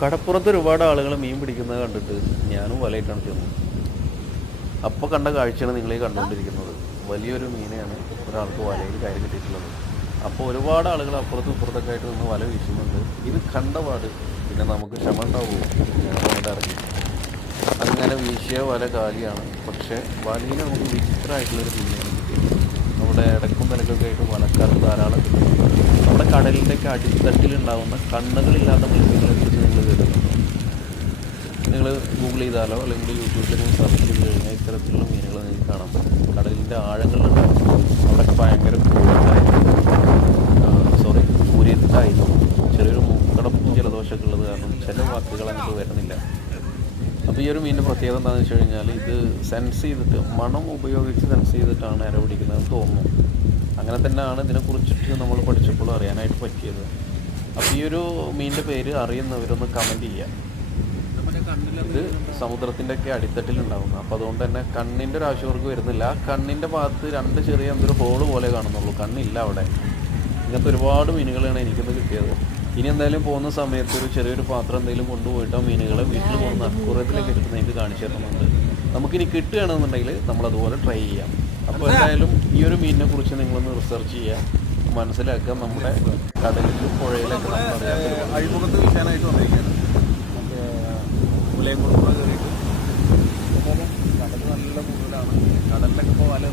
കടപ്പുറത്ത് ഒരുപാട് ആളുകൾ മീൻ പിടിക്കുന്നത് കണ്ടിട്ട് ഞാനും വലയിട്ടാണ് ചെന്നു അപ്പോൾ കണ്ട കാഴ്ചയാണ് നിങ്ങൾ ഈ കണ്ടുകൊണ്ടിരിക്കുന്നത്. വലിയൊരു മീനെയാണ് ഒരാൾക്ക് വലയിൽ കയറി കിട്ടിയിട്ടുള്ളത്. അപ്പോൾ ഒരുപാട് ആളുകൾ അപ്പുറത്തും ഇപ്പുറത്തൊക്കെ ആയിട്ട് നിന്ന് വല വീശുന്നുണ്ട്. ഇത് കണ്ട പാട് പിന്നെ നമുക്ക് ക്ഷമ ഉണ്ടാവുമോ? ഞാൻ അങ്ങനെ വീശിയ വല കാലിയാണ്. പക്ഷേ വലയിൽ നമുക്ക് വിചിത്രമായിട്ടുള്ളൊരു മീനാണ് നമ്മുടെ ഇടക്കും നിലക്കൊക്കെ ആയിട്ട് വലക്കാർ ധാരാളം നമ്മുടെ കടലിന്റെയൊക്കെ അടിത്തട്ടിലുണ്ടാകുന്ന കണ്ണുകളില്ലാത്ത മത്സ്യങ്ങളെക്കുറിച്ച് നിങ്ങൾ കേട്ടിട്ടുണ്ടോ? നിങ്ങൾ ഗൂഗിൾ ചെയ്താലോ അല്ലെങ്കിൽ യൂട്യൂബിൽ സെർച്ച് ചെയ്ത് കഴിഞ്ഞാൽ ഇത്തരത്തിലുള്ള മീനുകൾ നിങ്ങൾക്ക് പറ്റും. കടലിന്റെ ആഴങ്ങളിലുണ്ടാവും. അവിടെയൊക്കെ ഭയങ്കര സോറി കൂരിത്തായിരുന്നു ചെറിയൊരു മൂക്കടപ്പും ജലദോഷമൊക്കെ ഉള്ളത് കാരണം ചില വാക്കുകൾ അങ്ങോട്ട് വരുന്നില്ല. അപ്പോൾ ഈ ഒരു മീനിന്റെ പ്രത്യേകത എന്താണെന്ന് വെച്ച് കഴിഞ്ഞാൽ ഇത് സെൻസ് ചെയ്തിട്ട് മണം ഉപയോഗിച്ച് സെൻസ് ചെയ്തിട്ടാണ് ഇര തോന്നുന്നു. അങ്ങനെ തന്നെയാണ് ഇതിനെക്കുറിച്ചിട്ട് നമ്മൾ പഠിച്ചപ്പോൾ അറിയാനായിട്ട് പറ്റിയത്. അപ്പോൾ ഈ ഒരു മീനിന്റെ പേര് അറിയുന്നവരൊന്ന് കമന്റ് ചെയ്യുക. ഇത് സമുദ്രത്തിന്റെ ഒക്കെ അടിത്തട്ടിൽ ഉണ്ടാകുന്നത് അപ്പോൾ അതുകൊണ്ട് തന്നെ കണ്ണിന്റെ ഒരു ആവശ്യവർക്ക് വരുന്നില്ല. കണ്ണിന്റെ കണ്ണിന്റെ ഭാഗത്ത് രണ്ട് ചെറിയ എന്തൊരു ഹോൾ പോലെ കാണുന്നുള്ളൂ. കണ്ണില്ല അവിടെ. ഇങ്ങനത്തെ ഒരുപാട് മീനുകളാണ് എനിക്കിന്ന് കിട്ടിയത്. ഇനി എന്തായാലും പോകുന്ന സമയത്ത് ഒരു ചെറിയൊരു പാത്രം എന്തെങ്കിലും കൊണ്ടുപോയിട്ട് ആ മീനുകളെ വീട്ടിൽ പോകുന്ന അക്കുറത്തിലേക്ക് എടുത്ത് എനിക്ക് കാണിച്ചു തരുന്നുണ്ട്. നമുക്കിനി കിട്ടുകയാണെന്നുണ്ടെങ്കിൽ നമ്മളതുപോലെ ട്രൈ ചെയ്യാം. അപ്പോൾ എന്തായാലും ഈ ഒരു മീനിനെ കുറിച്ച് നിങ്ങളൊന്ന് റിസർച്ച് ചെയ്യുക. മനസ്സിലാക്കുക നമ്മുടെ കടലിലും പുഴയിലൊക്കെ അഴിമുഖത്ത് വിൽക്കാനായിട്ട് വന്നിരിക്കുകയാണ് മുലയും കൊടുക്കുക കയറിയിട്ട്. കടൽ നല്ല കൂടുതലാണ്. കടലിലൊക്കെ ഇപ്പോൾ വല